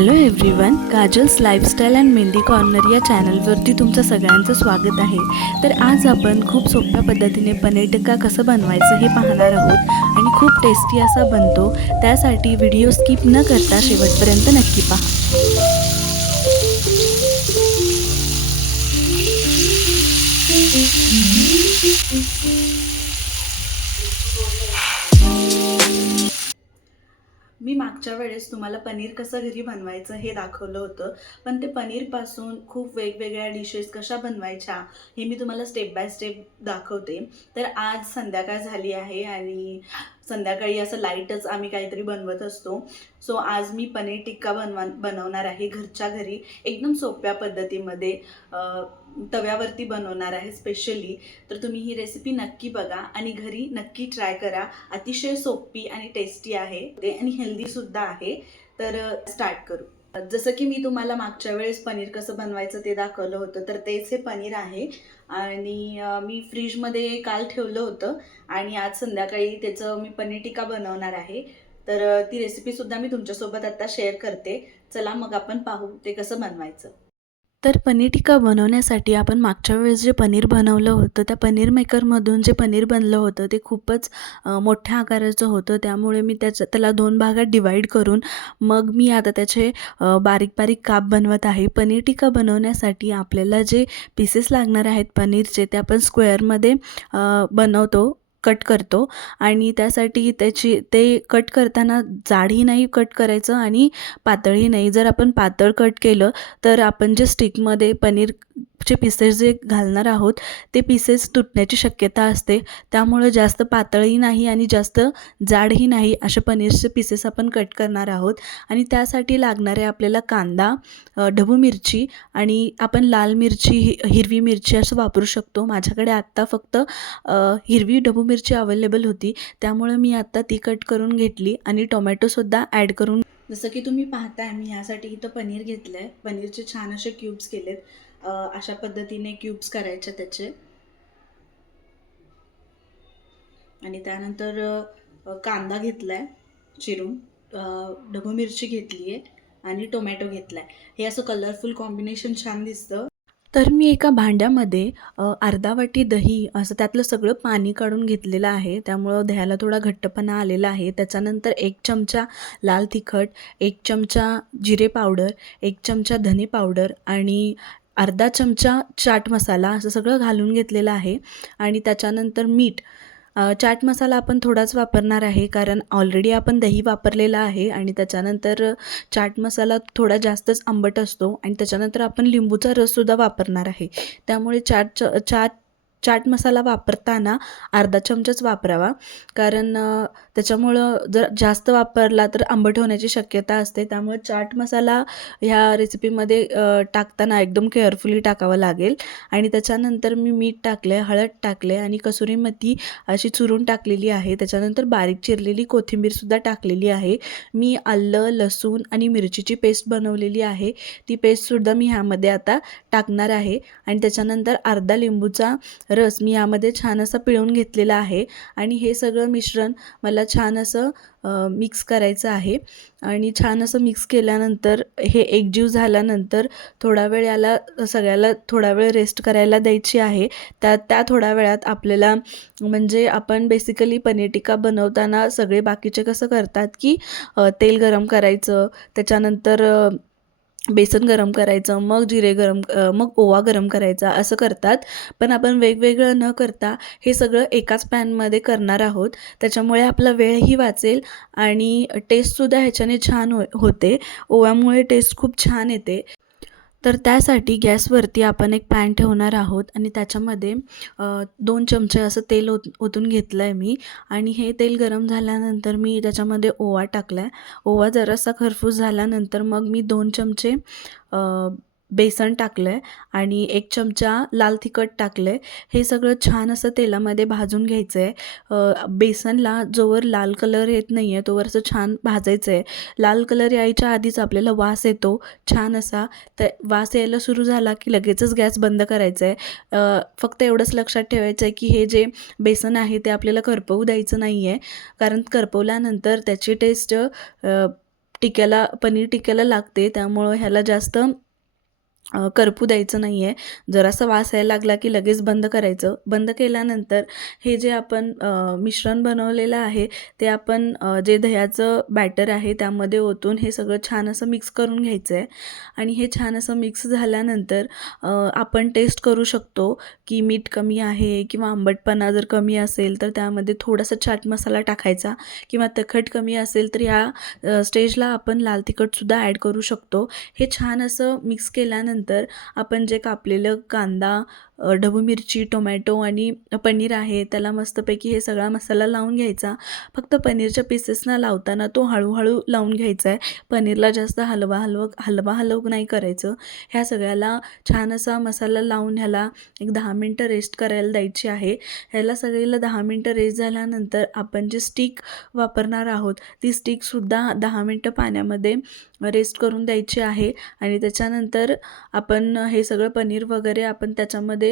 Hello everyone, kajals lifestyle and mehndi corner या चॅनलवरती तुमचं सगळ्यांचं स्वागत आहे। तर आज आपण खूप सोप्या पद्धतीने पनीर टिक्का कसं बनवायचं हे पाहणार आहोत आणि खूप टेस्टी असा बनतो। त्यासाठी व्हिडिओ स्किप न करता शेवटपर्यंत नक्की पहा। मी मागच्या वेळेस तुम्हाला पनीर कसं घरी बनवायचं हे दाखवलं होतं, पण ते पनीरपासून खूप वेगवेगळ्या डिशेस कशा बनवायच्या हे मी तुम्हाला स्टेप बाय स्टेप दाखवते। तर आज संध्याकाळ झाली आहे आणि संध्याकाळी असं लाईटच आम्ही काहीतरी बनवत असतो। सो आज मी पनीर टिक्का बनवणार आहे घरच्या घरी, एकदम सोप्या पद्धतीमध्ये तव्यावरती बनवणार आहे स्पेशली। तर तुम्ही ही रेसिपी नक्की बघा आणि घरी नक्की ट्राय करा। अतिशय सोपी आणि टेस्टी आहे ते आणि हेल्दी सुद्धा आहे। तर स्टार्ट करू। जसं की मी तुम्हाला मागच्या वेळेस पनीर कसं बनवायचं ते दाखवलं होतं, तर तेच हे पनीर आहे आणि मी फ्रीजमध्ये काल ठेवलं होतं आणि आज संध्याकाळी त्याचं मी पनीर टिक्का बनवणार आहे। तर ती रेसिपीसुद्धा मी तुमच्यासोबत आता शेअर करते। चला मग आपण पाहू ते कसं बनवायचं। तर पनीर टिक्का बनवण्यासाठी आपण मागच्या वेळेस जे पनीर बनवलं होतं त्या पनीर मेकरमधून जे पनीर बनलं होतं ते खूपच मोठ्या आकाराचं होतं। त्यामुळे मी त्याला 2 भागात डिवाईड करून मग मी आता त्याचे बारीक बारीक काप बनवत आहे। पनीर टिक्का बनवण्यासाठी आपल्याला जे पीसेस लागणार आहेत पनीरचे ते आपण स्क्वेअरमध्ये बनवतो, कट करतो आणि त्यासाठी ते कट करताना जाडही नाही कट करायचं आणि पातळही नाही। जर आपण पातळ कट केलं तर आपण जे स्टिकमध्ये पनीरचे पीसेस जे घालणार आहोत ते पीसेस तुटण्याची शक्यता असते। त्यामुळे जास्त पातळही नाही आणि जास्त जाडही नाही असे पनीरचे पीसेस आपण कट करणार आहोत। आणि त्यासाठी लागणारे आपल्याला कांदा, ढबू मिरची आणि आपण लाल मिरची, हिरवी मिरची असं वापरू शकतो। माझ्याकडे आत्ता फक्त हिरवी ढबू मिरची अवेलेबल होती, त्यामुळे मी आत्ता ती कट करून घेतली आणि टोमॅटोसुद्धा ॲड करून। जसं की तुम्ही पाहताय मी यासाठी इथं पनीर घेतलं आहे। पनीरचे छान असे क्यूब्स केलेत। अशा पद्धतीने क्यूब्स करायचे त्याचे आणि त्यानंतर कांदा घेतला आहे चिरून, ढबू मिरची घेतली आहे आणि टोमॅटो घेतला आहे। हे असं कलरफुल कॉम्बिनेशन छान दिसतं। तर मी एका भांड्यामध्ये अर्धा वाटी दही असं त्यातलं सगळं पाणी काढून घेतलेलं आहे, त्यामुळं दह्याला थोडा घट्टपणा आलेला आहे। त्याच्यानंतर 1 चमचा लाल तिखट, 1 चमचा जिरे पावडर, 1 चमचा धने पावडर आणि अर्धा चमचा चाट मसाला असं सगळं घालून घेतलेलं आहे। आणि त्याच्यानंतर मीठ, चाट मसाला आपण थोडाच वापरणार आहे कारण ऑलरेडी आपण दही वापरलेलं आहे आणि त्याच्यानंतर चाट मसाला थोडा जास्तच आंबट असतो आणि त्याच्यानंतर आपण लिंबूचा रससुद्धा वापरणार आहे। त्यामुळे चाट मसाला वापरताना अर्धा चमचाच वापरावा, कारण त्याच्यामुळं जर जास्त वापरला तर आंबट होण्याची शक्यता असते। त्यामुळे चाट मसाला ह्या रेसिपीमध्ये टाकताना एकदम केअरफुली टाकावा लागेल। आणि त्याच्यानंतर मी मीठ टाकले, हळद टाकले आणि कसुरी मेथी अशी चुरून टाकलेली आहे। त्याच्यानंतर बारीक चिरलेली कोथिंबीरसुद्धा टाकलेली आहे। मी आलं, लसूण आणि मिरचीची पेस्ट बनवलेली आहे, ती पेस्टसुद्धा मी ह्यामध्ये आता टाकणार आहे। आणि त्याच्यानंतर अर्धा लिंबूचा रस मी यामध्ये छान असा पिळून घेतलेला आहे आणि हे सगळं मिश्रण मला छान असं मिक्स करायचं आहे। आणि छान असं मिक्स केल्यानंतर हे एकजीव झाल्यानंतर थोडा वेळ याला सगळ्याला थोडा वेळ रेस्ट करायला द्यायची आहे। त्या थोड्या वेळात आपल्याला, म्हणजे आपण बेसिकली पनीर टिक्का बनवताना सगळे बाकीचे कसं करतात की तेल गरम करायचं, त्याच्यानंतर बेसन गरम करायचं, मग मग ओवा गरम करायचा असं करतात। पण आपण वेगवेगळं न करता हे सगळं एकाच पॅनमध्ये करणार आहोत, त्याच्यामुळे आपला वेळही वाचेल आणि टेस्टसुद्धा ह्याच्याने छान होते। ओव्यामुळे टेस्ट खूप छान येते। तर त्यासाठी गॅसवरती आपण एक पॅन ठेवणार आहोत आणि त्याच्यामध्ये 2 चमचे असं तेल ओतून घेतलं आहे मी आणि हे तेल गरम झाल्यानंतर मी त्याच्यामध्ये ओवा टाकला आहे। ओवा जरासा खरपूस झाल्यानंतर मग मी 2 चमचे बेसन टाकलं आहे आणि 1 चमचा लाल तिखट टाकलं आहे। हे सगळं छान असं तेलामध्ये भाजून घ्यायचं आहे। बेसनला जोवर लाल कलर येत नाही आहे तोवर असं छान भाजायचं आहे। लाल कलर यायच्या आधीच आपल्याला वास येतो छान असा, तर वास यायला सुरू झाला की लगेचच गॅस बंद करायचा आहे। फक्त एवढंच लक्षात ठेवायचं आहे की हे जे बेसन आहे ते आपल्याला करपवू द्यायचं नाही आहे, कारण करपवल्यानंतर त्याची टेस्ट टिक्याला पनीर टिक्याला लागते, त्यामुळं ह्याला जास्त करपू द्यायचं नाही आहे. जरासा वास यायला लागला की लगेच बंद करायचं. बंद केल्यानंतर हे जे आपण मिश्रण बनवलेलं आहे ते आपण जे दह्याचं बॅटर आहे त्यामध्ये ओतून हे सगळं छान असं मिक्स करून घ्यायचं आहे. आणि हे छान असं मिक्स झाल्यानंतर आपण टेस्ट करू शकतो की मीठ कमी आहे किंवा आंबटपणा जर कमी असेल तर त्यामध्ये थोडासा चाट मसाला टाकायचा, किंवा तिखट कमी असेल तर ह्या स्टेजला आपण लाल तिखटसुद्धा ॲड करू शकतो. हे छान असं मिक्स केल्यानंतर आपण जे कापलेलं कांदा, ढबू मिरची, टोमॅटो आणि पनीर आहे त्याला मस्तपैकी हे सगळा मसाला लावून घ्यायचा. फक्त पनीरच्या पीसेसना लावताना तो हळूहळू लावून घ्यायचा आहे. पनीरला जास्त हलवा नाही करायचं. ह्या सगळ्याला छान असा मसाला लावून ह्याला एक 10 मिनटं रेस्ट करायला द्यायची आहे. ह्याला सगळीला 10 मिनटं रेस्ट झाल्यानंतर आपण जे स्टिक वापरणार आहोत ती स्टिकसुद्धा 10 मिनटं पाण्यामध्ये रेस्ट करून द्यायची आहे. आणि त्याच्यानंतर आपण हे सगळं पनीर वगैरे आपण त्याच्यामध्ये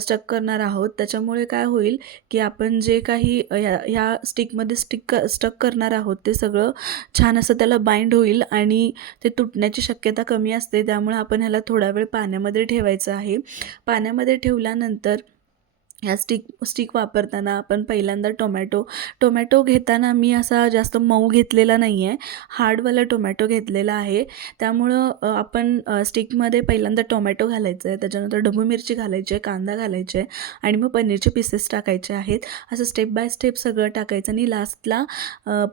स्टक करणार आहोत. त्याच्यामुळे काय होईल की आपण जे काही ह्या स्टिकमध्ये स्टक करणार आहोत ते सगळं छान असं त्याला बाइंड होईल आणि ते तुटण्याची शक्यता कमी असते. त्यामुळे आपण ह्याला थोडा वेळ पाण्यामध्ये ठेवायचं आहे. पाण्यामध्ये ठेवल्यानंतर ह्या स्टिक वापरताना आपण पहिल्यांदा टोमॅटो घेताना मी असा जास्त मऊ घेतलेला नाही आहे, हार्डवाला टोमॅटो घेतलेला आहे. त्यामुळं आपण स्टिकमध्ये पहिल्यांदा टोमॅटो घालायचं आहे, त्याच्यानंतर ढबू मिरची घालायची आहे, कांदा घालायचे आहे आणि मग पनीरचे पीसेस टाकायचे आहेत. असं स्टेप बाय स्टेप सगळं टाकायचं आणि लास्टला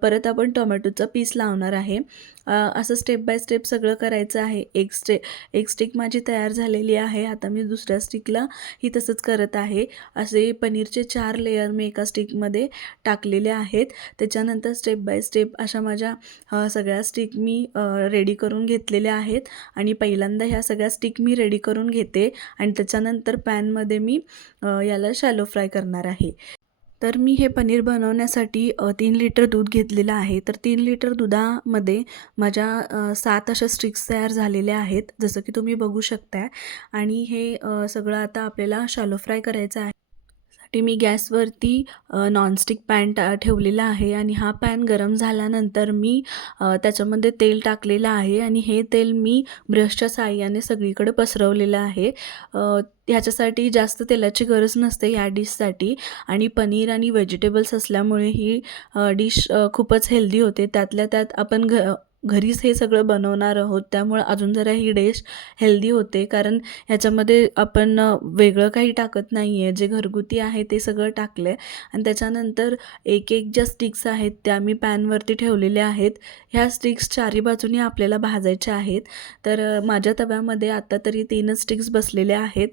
परत आपण टोमॅटोचा पीस लावणार आहे. असं स्टेप बाय स्टेप सगळं करायचं आहे. एक स्टिक माझी तयार झालेली आहे. आता मी दुसऱ्या स्टिकला ही तसंच करत आहे. असे पनीरचे 4 लेयर मी एका स्टिकमध्ये टाकलेले आहेत. त्याच्यानंतर स्टेप बाय स्टेप अशा माझ्या सगळ्या स्टिक मी रेडी करून घेतलेल्या आहेत. आणि पहिल्यांदा ह्या सगळ्या स्टिक मी रेडी करून घेते आणि त्याच्यानंतर पॅनमध्ये मी याला शॅलो फ्राय करणार आहे. तर मी हे पनीर बनवण्यासाठी 3 लिटर दूध घेतलेलं आहे. तर 3 लिटर दुधामध्ये माझ्या 7 अशा स्टिक्स तयार झालेल्या आहेत, जसं की तुम्ही बघू शकताय. आणि हे सगळं आता आपल्याला शॅलो फ्राय करायचं आहे. साठी मी गॅसवरती नॉनस्टिक पॅन ठेवलेला आहे आणि हा पॅन गरम झाल्यानंतर मी त्याच्यामध्ये तेल टाकलेलं आहे आणि हे तेल मी ब्रशच्या साहाय्याने सगळीकडे पसरवलेलं आहे. ह्याच्यासाठी जास्त तेलाची गरज नसते ह्या डिशसाठी. आणि पनीर आणि व्हेजिटेबल्स असल्यामुळे ही डिश खूपच हेल्दी होते. त्यातल्या त्यात आपण घरीच हे सगळं बनवणार आहोत, त्यामुळे अजून जरा ही डिश हेल्दी होते. कारण ह्याच्यामध्ये आपण वेगळं काही टाकत नाही आहे, जे घरगुती आहे ते सगळं टाकलं आहे. आणि त्याच्यानंतर एक ज्या स्टिक्स आहेत त्या मी पॅनवरती ठेवलेल्या आहेत. ह्या स्टिक्स चारी बाजूनी आपल्याला भाजायच्या आहेत. तर माझ्या तव्यामध्ये आता तरी 3च स्टिक्स बसलेल्या आहेत.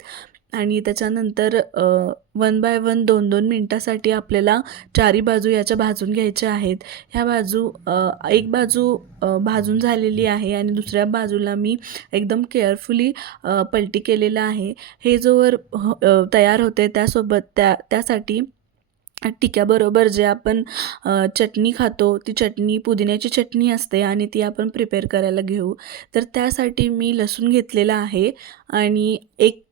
आणि त्याच्यानंतर 1 बाय 1 2-2 मिनटासाठी आपल्याला चारी बाजू याच्या भाजून घ्यायच्या आहेत. ह्या एक बाजू भाजून झालेली आहे आणि दुसऱ्या बाजूला मी एकदम केअरफुली पलटी केलेलं आहे. हे जोवर तयार होते त्यासाठी टिक्याबरोबर जे आपण चटणी खातो ती चटणी पुदिन्याची चटणी असते आणि ती आपण प्रिपेअर करायला घेऊ. तर त्यासाठी मी लसूण घेतलेला आहे आणि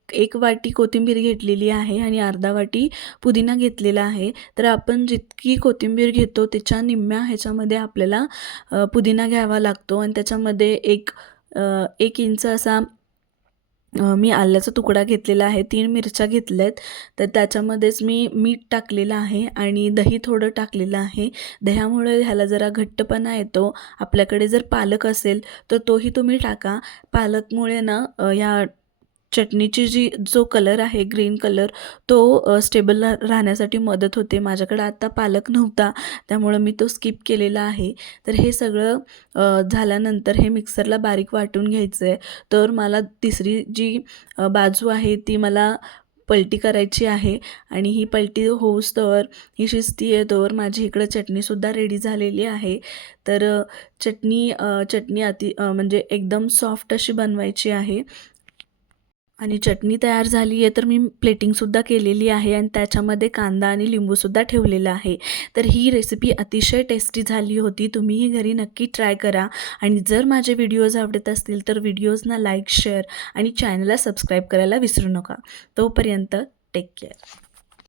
एक वाटी कोथिंबीर घेतलेली आहे आणि अर्धा वाटी पुदिना घेतलेला आहे. तर आपण जितकी कोथिंबीर घेतो त्याच्या निम्म्या ह्याच्यामध्ये आपल्याला पुदिना घ्यावा लागतो. आणि त्याच्यामध्ये एक इंच असा मी आल्याचा तुकडा घेतलेला आहे, 3 मिरच्या घेतल्यात. तर त्याच्यामध्येच मी मीठ टाकलेलं आहे आणि दही थोडं टाकलेलं आहे. दह्यामुळे ह्याला जरा घट्टपणा येतो. आपल्याकडे जर पालक असेल तर तोही तुम्ही टाका. पालकमुळे ना ह्या चटणीची जो कलर आहे ग्रीन कलर तो स्टेबल राहण्यासाठी मदत होते. माझ्याकडे आत्ता पालक नव्हता त्यामुळं मी तो स्किप केलेला आहे. तर हे सगळं झाल्यानंतर हे मिक्सरला बारीक वाटून घ्यायचं आहे. तर मला तिसरी जी बाजू आहे ती मला पलटी करायची आहे आणि ही पलटी होऊस्तोवर ही शिजती आहे तोवर माझी इकडं चटणीसुद्धा रेडी झालेली आहे. तर चटणी म्हणजे एकदम सॉफ्ट अशी बनवायची आहे. आणि चटणी तयार झाली आहे तर मी प्लेटिंगसुद्धा केलेली आहे आणि त्याच्यामध्ये कांदा आणि लिंबूसुद्धा ठेवलेला आहे. तर ही रेसिपी अतिशय टेस्टी झाली होती. तुम्हीही घरी नक्की ट्राय करा. आणि जर माझे व्हिडिओज आवडत असतील तर व्हिडिओजना लाईक, शेअर आणि चॅनलला सबस्क्राईब करायला विसरू नका. तोपर्यंत टेक केअर.